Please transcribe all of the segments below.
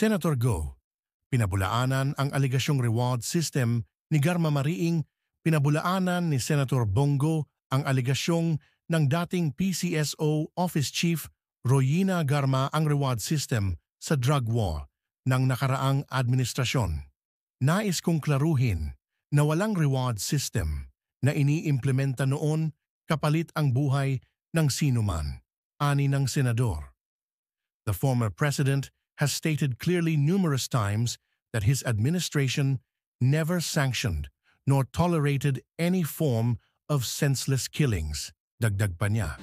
Senator Go, pinabulaanan ang aligasyong reward system ni Garma Mariing, pinabulaanan ni Senator Bongo ang aligasyong ng dating PCSO Office Chief Royina Garma ang reward system sa drug war ng nakaraang administrasyon. Nais kong klaruhin na walang reward system na iniimplementa noon kapalit ang buhay ng sinuman, ani ng senador. The former president has stated clearly numerous times that his administration never sanctioned nor tolerated any form of senseless killings. Dagdag pa niya.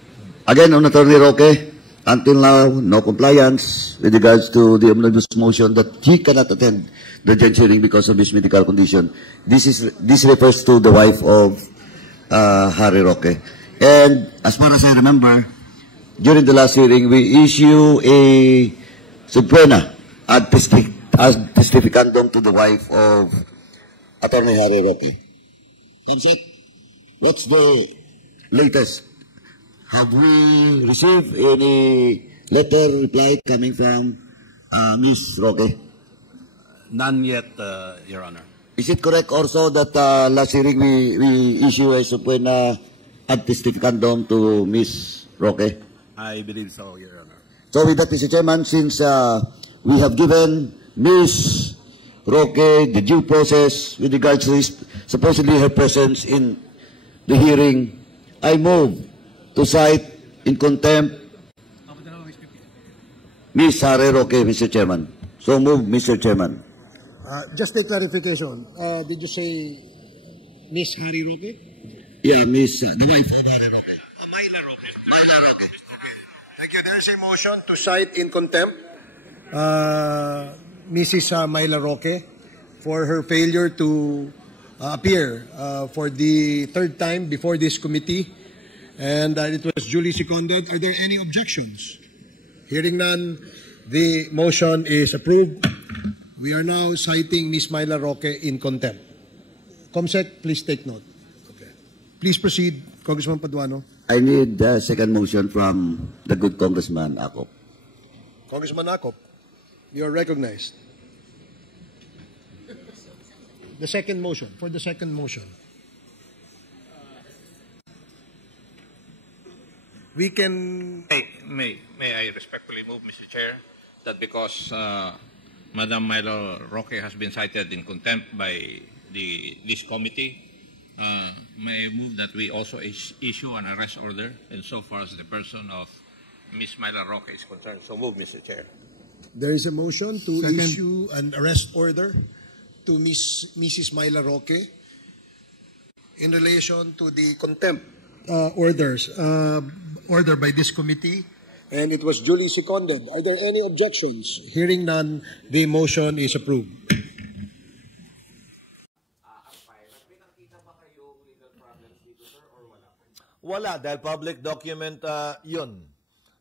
Again, on Attorney Roque, until now, no compliance with regards to the omnibus motion that he cannot attend the judge hearing because of his medical condition. This refers to the wife of Harry Roque. And as far as I remember, during the last hearing, we issue a subpoena ad testificandum to the wife of Attorney Harry Roque. Comsec, what's the latest? Have we received any letter reply coming from Ms. Roque? None yet, Your Honor. Is it correct also that last hearing we issue a subpoena ad testificandum to Ms. Roque? I believe so, Your Honor. So with that, Mr. Chairman, since we have given Ms. Roque the due process with regards to supposedly her presence in the hearing, I move to cite in contempt Ms. Harry Roque, Mr. Chairman. So move, Mr. Chairman. Just a clarification. Did you say Miss Harry Roque? Yeah, Ms. The wife of Harry Roque. Myla Roque. Myla Roque. Thank you. There is a motion to cite in contempt Mrs. Myla Roque for her failure to appear for the third time before this committee, and it was duly seconded. Are there any objections? Hearing none, the motion is approved. We are now citing Ms. Myla Roque in contempt. Comsec, please take note. Okay. Please proceed, Congressman Paduano. I need the second motion from the good Congressman Akop. Congressman Akop, you are recognized. The second motion, for the second motion. We can... May I respectfully move, Mr. Chair, that because Madam Myla Roque has been cited in contempt by this committee, may I move that we also issue an arrest order insofar as the person of Ms. Myla Roque is concerned. So move, Mr. Chair. There is a motion to issue an arrest order to Mrs. Myla Roque in relation to the contempt order by this committee, and it was duly seconded. Are there any objections? Hearing none, the motion is approved. Wala, dahil public document yun.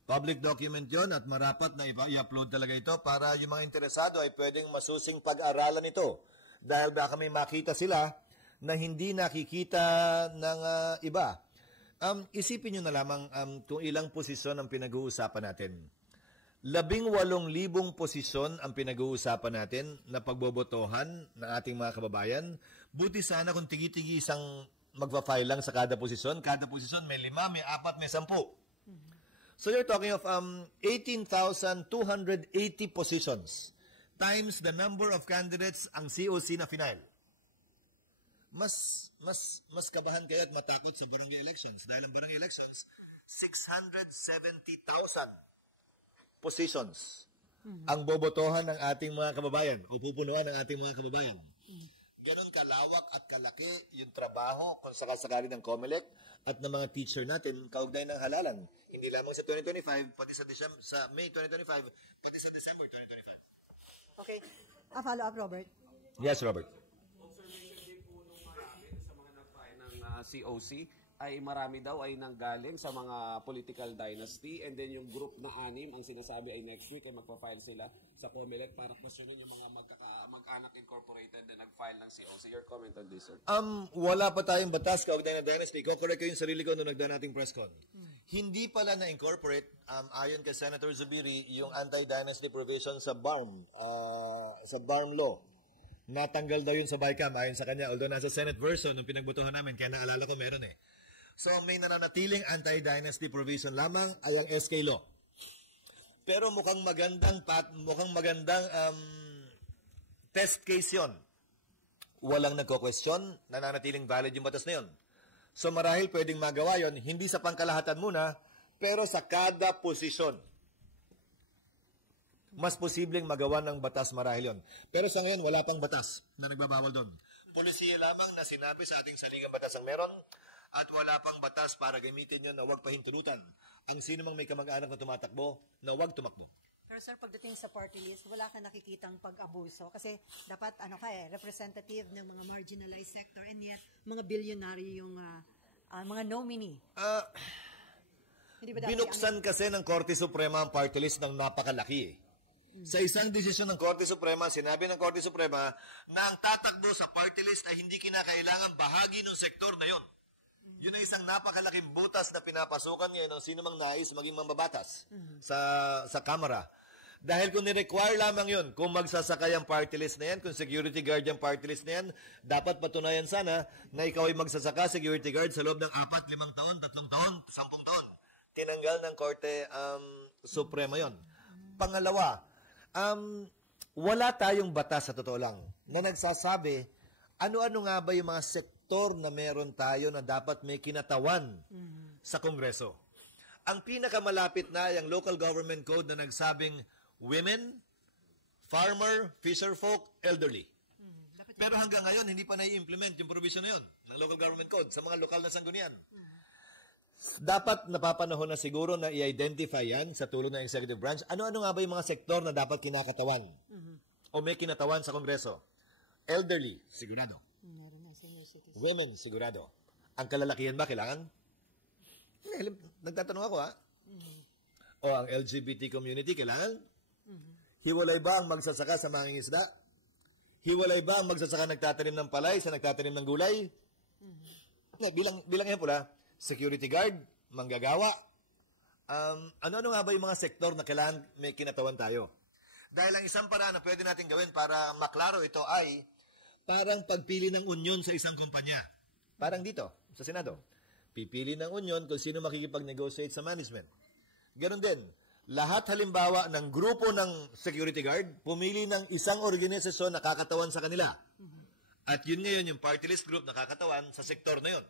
Public document yun at marapat na i-upload talaga ito para yung mga interesado ay pwedeng masusing pag-aralan ito. Dahil baka may makita sila na hindi nakikita ng iba. Isipin nyo na lamang kung ilang posisyon ang pinag-uusapan natin. 18,000 posisyon ang pinag-uusapan natin na pagbobotohan ng ating mga kababayan. Buti sana kung tigi-tigi isang magpa-file lang sa kada posisyon. Kada posisyon may 5, may 4, may 10. So you're talking of 18,280 positions times the number of candidates ang COC na final. Mas kabahan kayo at matakot sa barangay elections dahil ang barangay elections 670,000 positions ang bobotohan ng ating mga kababayan o pupunuan ng ating mga kababayan. Ganon kalawak at kalaki yung trabaho kung sakasakali ng COMELEC at ng mga teacher natin kaugnay ng halalan. Hindi lamang sa 2025, pati sa May 2025, pati sa December 2025. Okay. A follow-up, Robert. Yes, Robert. Observation din po nung marami sa mga nag-file ng COC ay marami daw ay nanggaling sa mga political dynasty and then yung group na 6 ang sinasabi ay next week ay magpa-file sila sa COMELEC para questionin yung mga mag-anak incorporated na nag-file ng COC. Your comment on this, sir? Wala pa tayong batas kaugnay ng dynasty. Ko-correct ko yung sarili ko nung nagdaan nating press con. Hindi pala na-incorporate, ayon kay Senator Zubiri, yung anti-dynasty provision sa BARM law. Natanggal daw yun sa BICAM ayon sa kanya. Although nasa Senate version nung pinagbutuhan namin, kaya naalala ko meron eh. So may nananatiling anti-dynasty provision lamang ay ang SK law. Pero mukhang magandang test case yun. Walang nagko-question, nananatiling valid yung batas na yun. So marahil pwedeng magawa yun, hindi sa pangkalahatan muna, pero sa kada posisyon. Mas posibleng magawa ng batas marahil yun. Pero sa ngayon, wala pang batas na nagbabawal doon. Polisiya lamang na sinabi sa ating saligang batas ang meron, at wala pang batas para gamitin yun na huwag pahintulutan ang sino mang may kamag-anak na tumatakbo na huwag tumakbo. Pero sir, pagdating sa party list, wala ka nakikitang pag-abuso kasi dapat representative ng mga marginalized sector and yet mga billionaire yung mga nominee. Hindi ba Binuksan kasi ng Korte Suprema ang party list ng napakalaki eh. Sa isang desisyon ng Korte Suprema, sinabi ng Korte Suprema na ang tatakbo sa party list ay hindi kinakailangan bahagi ng sektor na yon. Yun ay isang napakalaking butas na pinapasukan ngayon ng sino mang nais maging mambabatas sa Kamara. Dahil kung ni-require lamang yun, kung magsasakay ang party list na yan, kung security guard yung party list na yan, dapat patunayan sana na ikaw ay magsasaka security guard sa loob ng 4, 5 taon, 3 taon, 10 taon. Tinanggal ng Korte Suprema yon. Pangalawa, wala tayong batas sa totoo lang na nagsasabi ano-ano nga ba yung mga sektor na meron tayo na dapat may kinatawan sa Kongreso. Ang pinakamalapit na ay ang Local Government Code na nagsabing women, farmer, fisherfolk, elderly. Pero hanggang ngayon, hindi pa na-implement yung provision na yun ng Local Government Code sa mga lokal na sanggunian. Dapat napapanahon na siguro na i-identify yan sa tulong ng executive branch. Ano-ano nga ba yung mga sektor na dapat kinakatawan o may kinatawan sa Kongreso? Elderly, sigurado. Women, sigurado. Ang kalalakihan ba kailangan? Nagtatanong ako O ang LGBT community kailangan? Hiwalay ba ang magsasaka sa mangingisda? Hiwalay ba ang magsasaka nagtatanim ng palay sa nagtatanim ng gulay? Bilang yan pula, security guard, manggagawa. Ano-ano nga ba yung mga sektor na kailangan may kinatawan tayo? Dahil ang isang paraan na pwede natin gawin para maklaro ito ay parang pagpili ng union sa isang kumpanya. Parang dito, sa Senado. Pipili ng union kung sino makikipag-negotiate sa management. Ganon din. Lahat halimbawa ng grupo ng security guard, pumili ng isang organisasyon na kakatawan sa kanila. At yun ngayon yung party list group na kakatawan sa sektor na yun.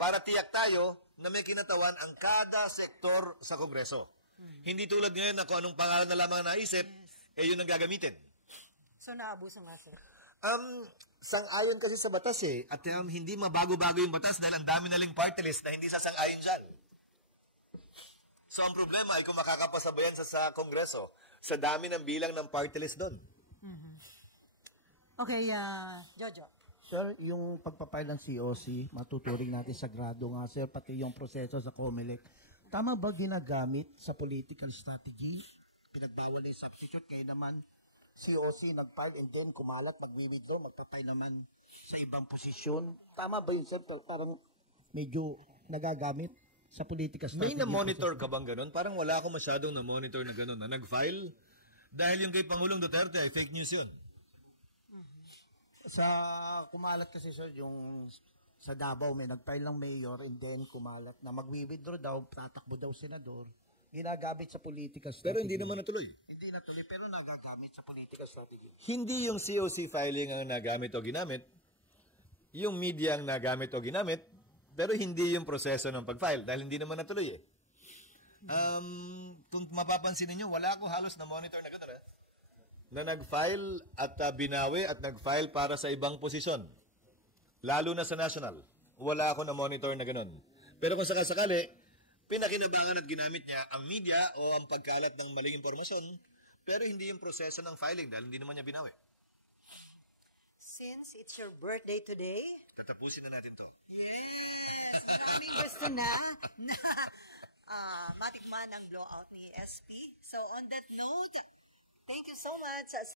Para tiyak tayo na may kinatawan ang kada sektor sa Kongreso. Hindi tulad ngayon na kung anong pangalan na lamang naisip, yun ang gagamitin. So, naabuso nga, sir? Sang-ayon kasi sa batas at hindi mabago-bago yung batas dahil ang dami naling party list na hindi sasang-ayon dyan. So ang problema ay kung makakapasabayan sa Kongreso sa dami ng bilang ng party list doon. Okay, Jojo. Sir, yung pagpapile ng COC, matuturing natin sa grado nga, sir, pati yung proseso sa COMELEC. Tama ba ginagamit sa political strategy? Pinagbawal yung substitute, kaya naman COC nag-file and then kumalat, mag-withdraw, magpapay naman sa ibang posisyon. Tama ba yun, sir? Parang medyo nagagamit sa political strategy. May na-monitor ka bang ganun? Parang wala ako masyadong na-monitor na ganun, na nag-file. Dahil yung kay Pangulong Duterte ay fake news yun. Sa kumalat kasi, sir, yung sa Davao, may nag-file ng mayor and then kumalat na mag-withdraw daw, tatakbo daw senador. Ginagamit sa political strategy. Pero hindi naman natuloy. Hindi natuloy, pero nagagamit sa political strategy. Hindi yung COC filing ang nagamit o ginamit. Yung media ang nagamit o ginamit. Pero hindi yung proseso ng pag-file dahil hindi naman natuloy Kung mapapansin niyo, wala ako halos na monitor na gano'n na nag-file at binawi at nag-file para sa ibang posisyon. Lalo na sa national. Wala ako na monitor na gano'n. Pero kung sakasakali, pinakinabangan at ginamit niya ang media o ang pagkalat ng maling impormasyon, pero hindi yung proseso ng filing dahil hindi naman niya binawi. Since it's your birthday today, Tatapusin na natin to. yes! Maraming gusto na matikman ang blowout ni SP. So on that note, Thank you so much.